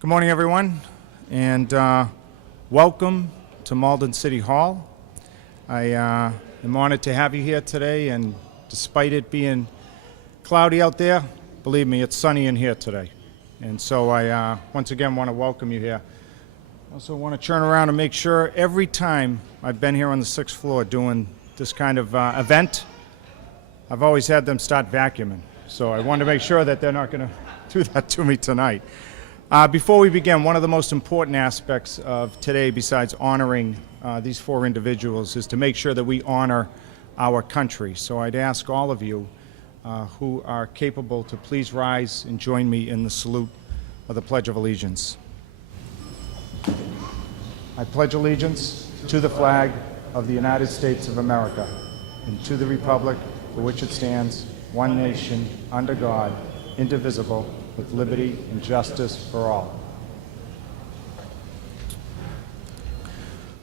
Good morning, everyone, and welcome to Malden City Hall. I am honored to have you here today, and despite it being cloudy out there, believe me, it's sunny in here today. And so I once again want to welcome you here. I also want to turn around and make sure every time I've been here on the 6th floor doing this kind of event, I've always had them start vacuuming. So I want to make sure that they're not going to do that to me tonight. Before we begin, one of the most important aspects of today, besides honoring these four individuals, is to make sure that we honor our country. So I'd ask all of you who are capable to please rise and join me in the salute of the Pledge of Allegiance. I pledge allegiance to the flag of the United States of America and to the republic for which it stands, one nation, under God, indivisible, with liberty and justice for all.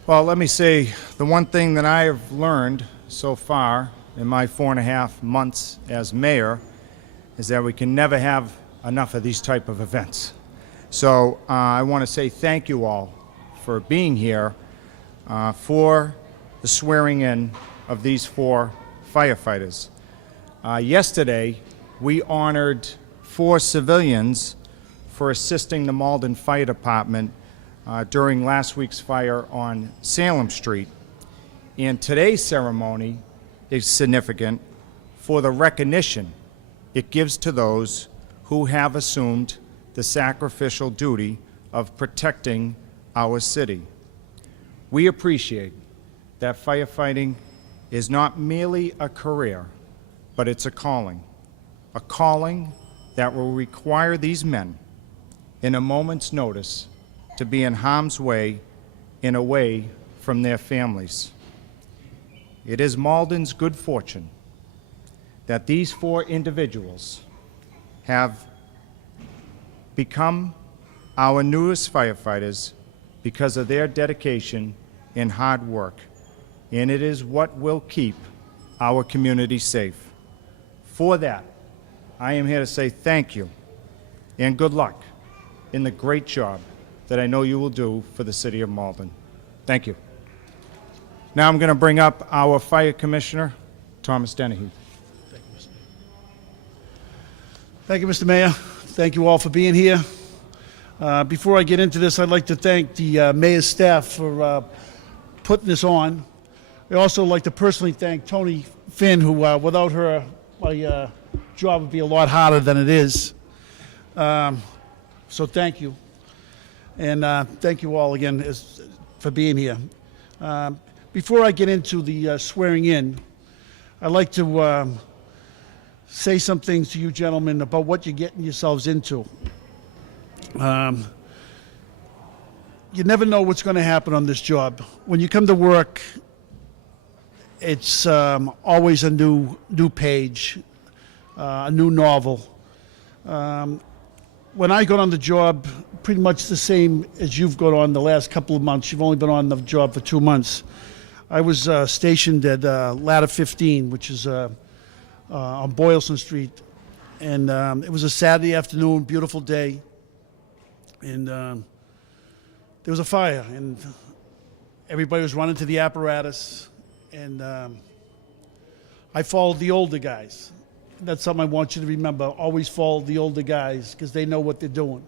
Well, let me say, the one thing that I have learned so far in my 4.5 months as mayor is that we can never have enough of these type of events. So I want to say thank you all for being here for the swearing in of these four firefighters. Yesterday, we honored 4 civilians for assisting the Malden Fire Department during last week's fire on Salem Street. And today's ceremony is significant for the recognition it gives to those who have assumed the sacrificial duty of protecting our city. We appreciate that firefighting is not merely a career, but it's a calling that will require these men, in a moment's notice, to be in harm's way and away from their families. It is Malden's good fortune that these 4 individuals have become our newest firefighters because of their dedication and hard work, and it is what will keep our community safe. For that, I am here to say thank you and good luck in the great job that I know you will do for the city of Malden. Thank you. Now I'm going to bring up our Fire Commissioner, Thomas Dennehy. Thank you, Mr. Mayor. Thank you all for being here. Before I get into this, I'd like to thank the mayor's staff for putting this on. I'd also like to personally thank Tony Finn, who without her, my job would be a lot harder than it is. So thank you. And thank you all again for being here. Before I get into the swearing in, I'd like to say some things to you gentlemen about what you're getting yourselves into. You never know what's going to happen on this job. When you come to work, it's always a new page, a new novel. When I got on the job, pretty much the same as you've got on the last couple of months. You've only been on the job for 2 months. I was stationed at Ladder 15, which is on Boylston Street. And it was a Saturday afternoon, beautiful day. And there was a fire, and everybody was running to the apparatus. And I followed the older guys. That's something I want you to remember. Always follow the older guys because they know what they're doing.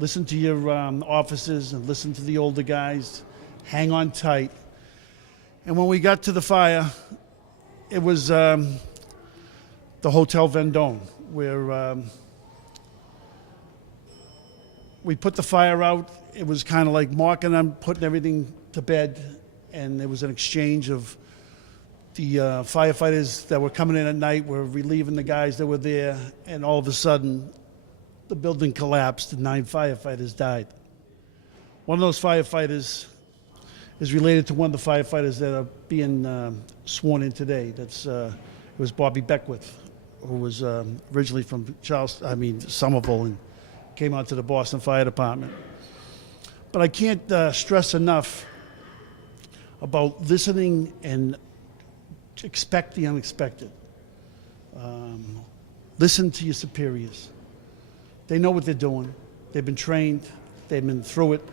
Listen to your officers and listen to the older guys. Hang on tight. And when we got to the fire, it was the Hotel Vendôme, where we put the fire out. It was kind of like marking on putting everything to bed, and there was an exchange of the firefighters that were coming in at night were relieving the guys that were there, and all of a sudden, the building collapsed and 9 firefighters died. One of those firefighters is related to one of the firefighters that are being sworn in today. It was Bobby Beckwith, who was originally from Somerville, and came out to the Boston Fire Department. But I can't stress enough about listening and expect the unexpected. Listen to your superiors. They know what they're doing. They've been trained. They've been through it.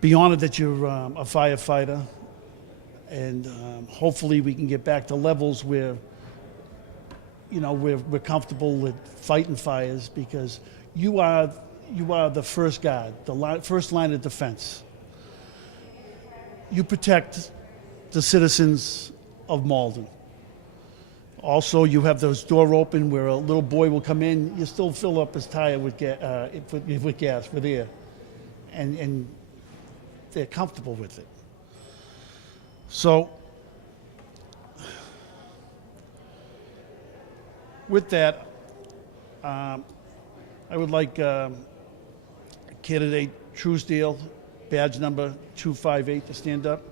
Be honored that you're a firefighter, and hopefully we can get back to levels where, you know, we're comfortable with fighting fires, because you are the first guard, first line of defense. You protect the citizens of Malden. Also, you have those door open where a little boy will come in. You still fill up his tire with gas, with air, and they're comfortable with it. So, with that, I would like candidate Truesdale, badge number 258, to stand up.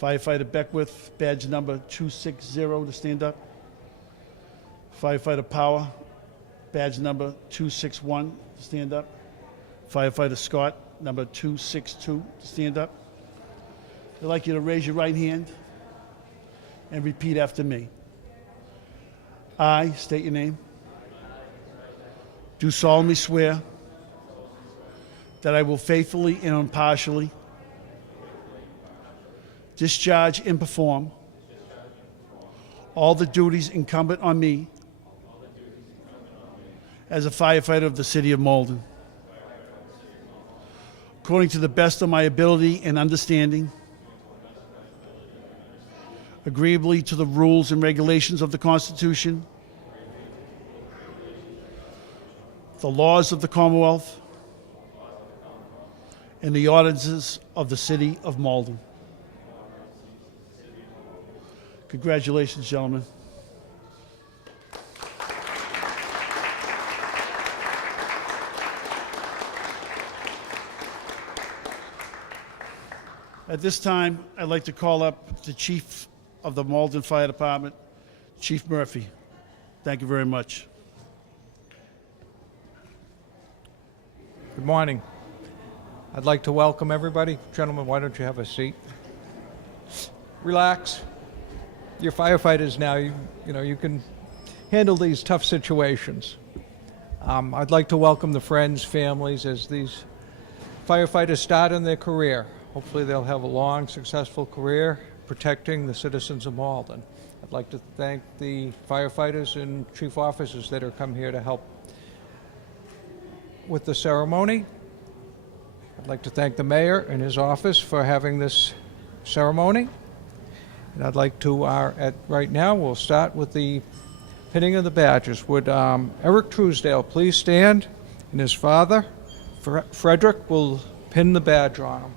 Firefighter Beckwith, badge number 260, to stand up. Firefighter Power, badge number 261, to stand up. Firefighter Scott, number 262, to stand up. I'd like you to raise your right hand and repeat after me. I state your name. Do solemnly swear that I will faithfully and impartially discharge and perform all the duties incumbent on me as a firefighter of the City of Malden, according to the best of my ability and understanding, agreeably to the rules and regulations of the Constitution, the laws of the Commonwealth, and the ordinances of the City of Malden. Congratulations, gentlemen. At this time, I'd like to call up the Chief of the Malden Fire Department, Chief Murphy. Thank you very much. Good morning. I'd like to welcome everybody. Gentlemen, why don't you have a seat? Relax. You're firefighters now. You know you can handle these tough situations. I'd like to welcome the friends, families, as these firefighters start in their career. Hopefully they'll have a long, successful career protecting the citizens of Malden. I'd like to thank the firefighters and chief officers that have come here to help with the ceremony. I'd like to thank the mayor and his office for having this ceremony. And I'd like to, right now, we'll start with the pinning of the badges. Would Eric Truesdale please stand, and his father, Frederick, will pin the badge on him.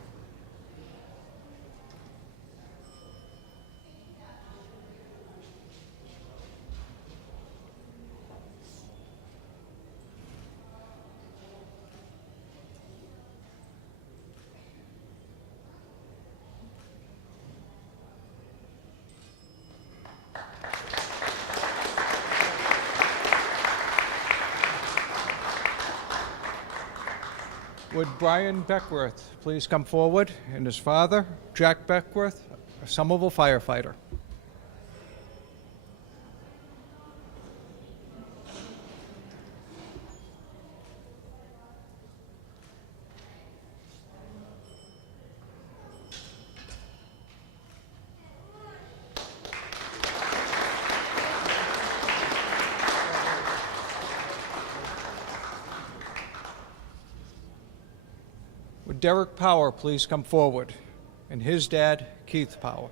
Would Brian Beckworth please come forward, and his father, Jack Beckworth, a Somerville firefighter. Would Derek Power please come forward, and his dad, Keith Power.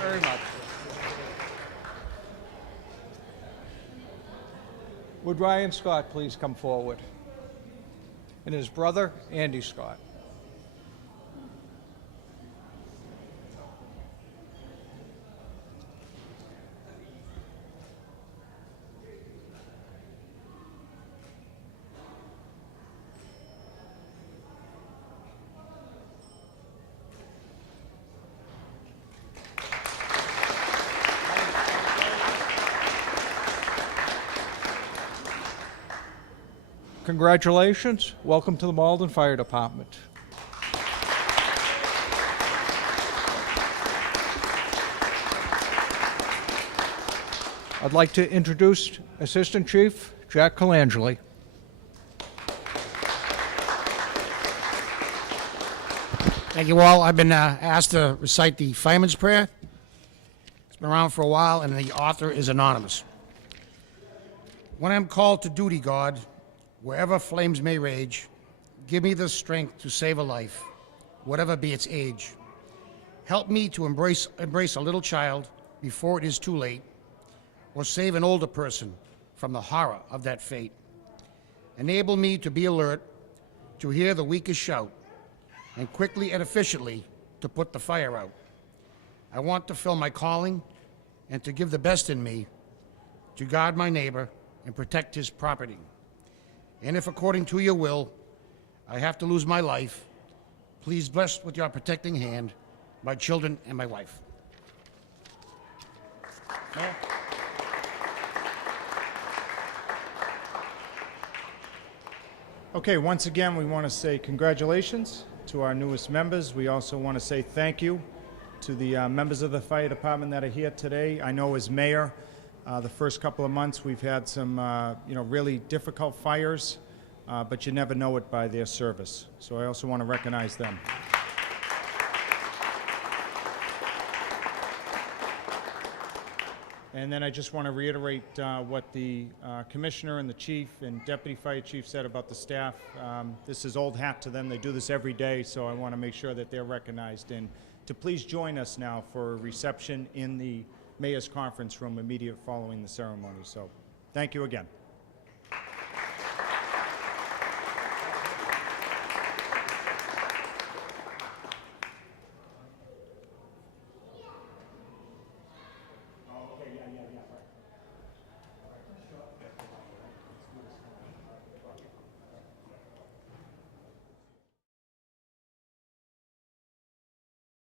Very much. Would Ryan Scott please come forward? And his brother, Andy Scott. Congratulations. Welcome to the Malden Fire Department. I'd like to introduce Assistant Chief Jack Colangeli. Thank you all. I've been asked to recite the Fireman's Prayer. It's been around for a while, and the author is anonymous. When I'm called to duty, God, wherever flames may rage, give me the strength to save a life, whatever be its age. Help me to embrace a little child before it is too late, or save an older person from the horror of that fate. Enable me to be alert, to hear the weakest shout, and quickly and efficiently to put the fire out. I want to fill my calling and to give the best in me to guard my neighbor and protect his property. And if according to your will, I have to lose my life, please bless with your protecting hand my children and my wife. Okay, once again, we want to say congratulations to our newest members. We also want to say thank you to the members of the fire department that are here today. I know as mayor, the first couple of months we've had some really difficult fires, but you never know it by their service. So I also want to recognize them. And then I just want to reiterate what the commissioner and the chief and deputy fire chief said about the staff. This is old hat to them. They do this every day, so I want to make sure that they're recognized. And to please join us now for a reception in the mayor's conference room immediate following the ceremony. So thank you again.